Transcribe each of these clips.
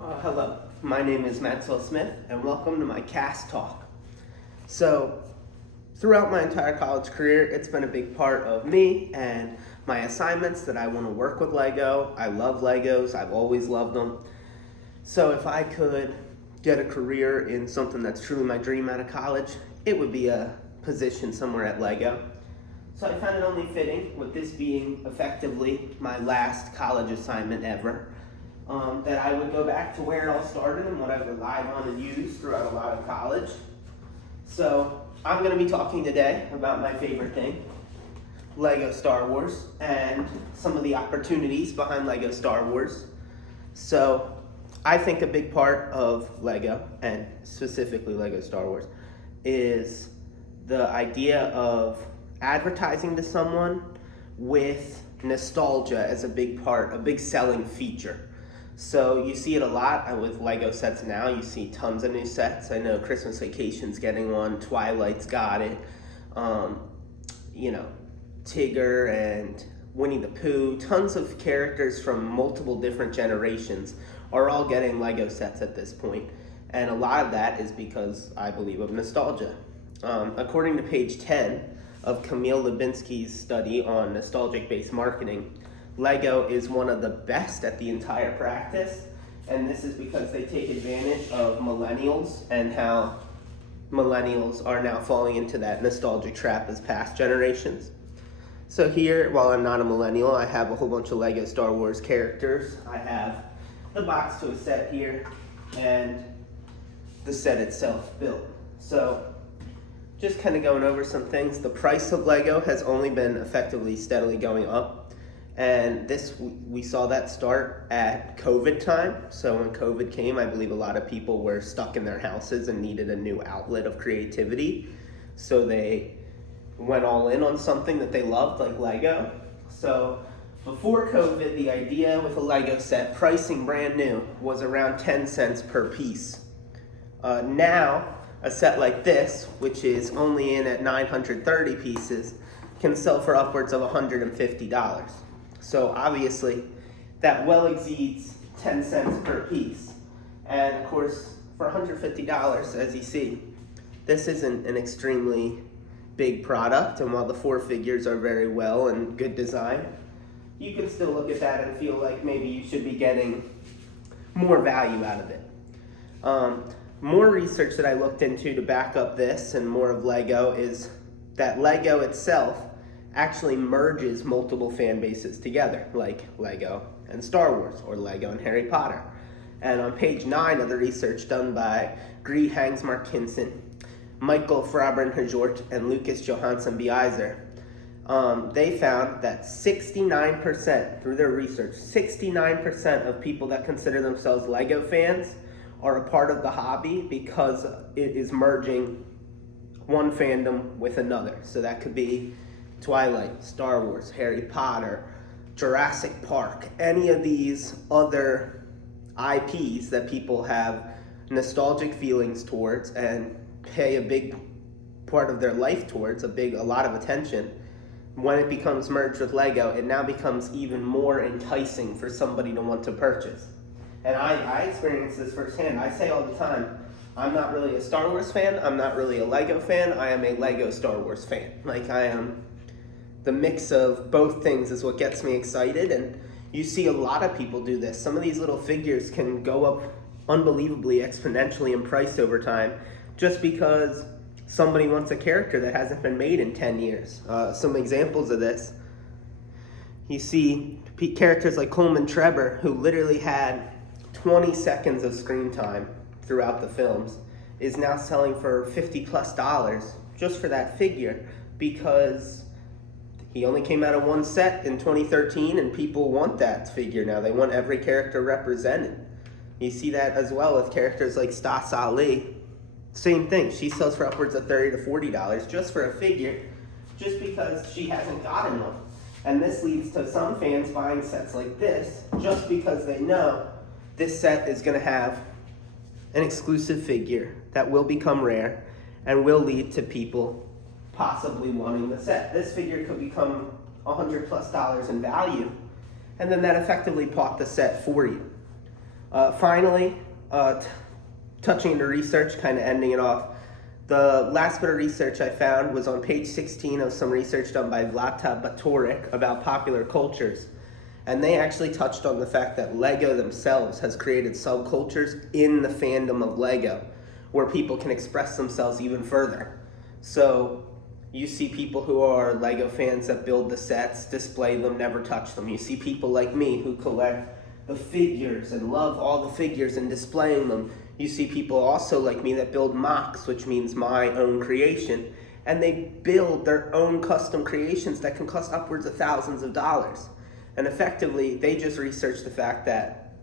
Hello, my name is Maxwell Smith, and welcome to my cast talk. So, throughout my entire college career, it's been a big part of me and my assignments that I want to work with Lego. I love Legos, I've always loved them. So, if I could get a career in something that's truly my dream out of college, it would be a position somewhere at Lego. So, I found it only fitting, with this being effectively my last college assignment ever, that I would go back to where it all started and what I've relied on and used throughout a lot of college. So I'm going to be talking today about my favorite thing, Lego Star Wars, and some of the opportunities behind Lego Star Wars. So I think a big part of Lego, and specifically Lego Star Wars, is the idea of advertising to someone with nostalgia as a big part, a big selling feature. So you see it a lot with Lego sets now. You see tons of new sets. I know Christmas Vacation's getting one. Twilight's got it. Tigger and Winnie the Pooh. Tons of characters from multiple different generations are all getting Lego sets at this point. And a lot of that is because, I believe, of nostalgia. According to page 10 of Camille Lubinski's study on nostalgic-based marketing, Lego is one of the best at the entire practice, and this is because they take advantage of millennials and how millennials are now falling into that nostalgic trap as past generations. So here, while I'm not a millennial, I have a whole bunch of Lego Star Wars characters. I have the box to a set here, and the set itself built. So just kind of going over some things. The price of Lego has only been effectively steadily going up. And we saw that start at COVID time. So when COVID came, I believe a lot of people were stuck in their houses and needed a new outlet of creativity. So they went all in on something that they loved, like Lego. So before COVID, the idea with a Lego set, pricing brand new, was around 10 cents per piece. Now, a set like this, which is only in at 930 pieces, can sell for upwards of $150. So obviously, that well exceeds 10 cents per piece. And of course, for $150, as you see, this isn't an extremely big product. And while the four figures are very well and good design, you can still look at that and feel like maybe you should be getting more value out of it. More research that I looked into to back up this and more of Lego is that Lego itself actually merges multiple fan bases together, like Lego and Star Wars, or Lego and Harry Potter. And on page 9 of the research done by Gry Hangsmark-Kinson, Michael Frabern-Hajort, and Lucas Johansson Bieiser, they found that 69%, through their research, 69% of people that consider themselves Lego fans are a part of the hobby because it is merging one fandom with another. So that could be Twilight, Star Wars, Harry Potter, Jurassic Park, any of these other IPs that people have nostalgic feelings towards and pay a big part of their life towards, a lot of attention. When it becomes merged with Lego, it now becomes even more enticing for somebody to want to purchase. And I experience this firsthand. I say all the time, I'm not really a Star Wars fan, I'm not really a Lego fan, I am a Lego Star Wars fan. Like, I am, the mix of both things is what gets me excited, and you see a lot of people do this. Some of these little figures can go up unbelievably exponentially in price over time just because somebody wants a character that hasn't been made in 10 years. Some examples of this, you see characters like Coleman Trebor, who literally had 20 seconds of screen time throughout the films, is now selling for $50+ just for that figure because he only came out of one set in 2013 and people want that figure now. They want every character represented. You see that as well with characters like Stas Ali. Same thing, she sells for upwards of $30 to $40 just for a figure, just because she hasn't gotten one. And this leads to some fans buying sets like this just because they know this set is going to have an exclusive figure that will become rare and will lead to people possibly wanting the set. This figure could become $100+ in value, and then that effectively bought the set for you. Finally, touching into research, kind of ending it off. The last bit of research I found was on page 16 of some research done by Vlata Batorik about popular cultures. And they actually touched on the fact that Lego themselves has created subcultures in the fandom of Lego where people can express themselves even further. So you see people who are Lego fans that build the sets, display them, never touch them. You see people like me who collect the figures and love all the figures and displaying them. You see people also like me that build MOCs, which means my own creation, and they build their own custom creations that can cost upwards of thousands of dollars. And effectively, they just researched the fact that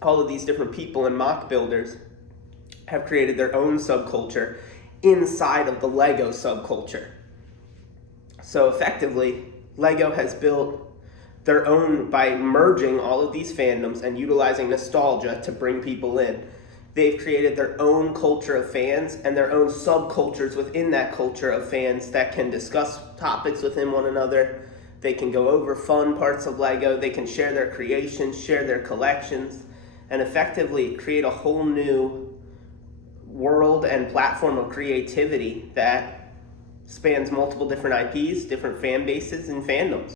all of these different people and MOC builders have created their own subculture inside of the Lego subculture. So effectively, Lego has built their own, by merging all of these fandoms and utilizing nostalgia to bring people in. They've created their own culture of fans and their own subcultures within that culture of fans that can discuss topics within one another. They can go over fun parts of Lego. They can share their creations, share their collections, and effectively create a whole new world and platform of creativity that spans multiple different IPs, different fan bases, and fandoms.